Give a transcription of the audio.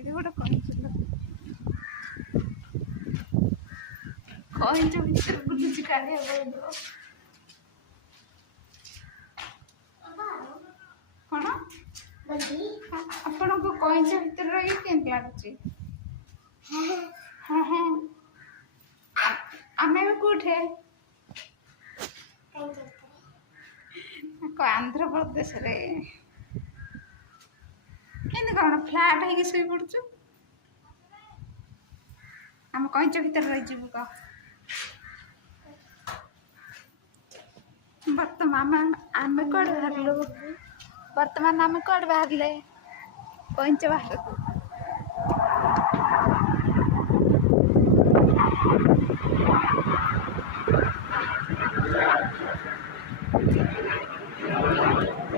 ये गोटे कईच भितर बुलूची काढ़िया कौन आपण को कईच भितर रही केमती लगुच हाँ हाँ आम कौटे आंध्र प्रदेश रे केमती कौन फ्लाट है शोई पड़चु आम कईच भितर रही जीवु कह वर्तमान आम कौड़ बाहरलु वर्तमान आम कौड़ बाहरले कईच बाहर को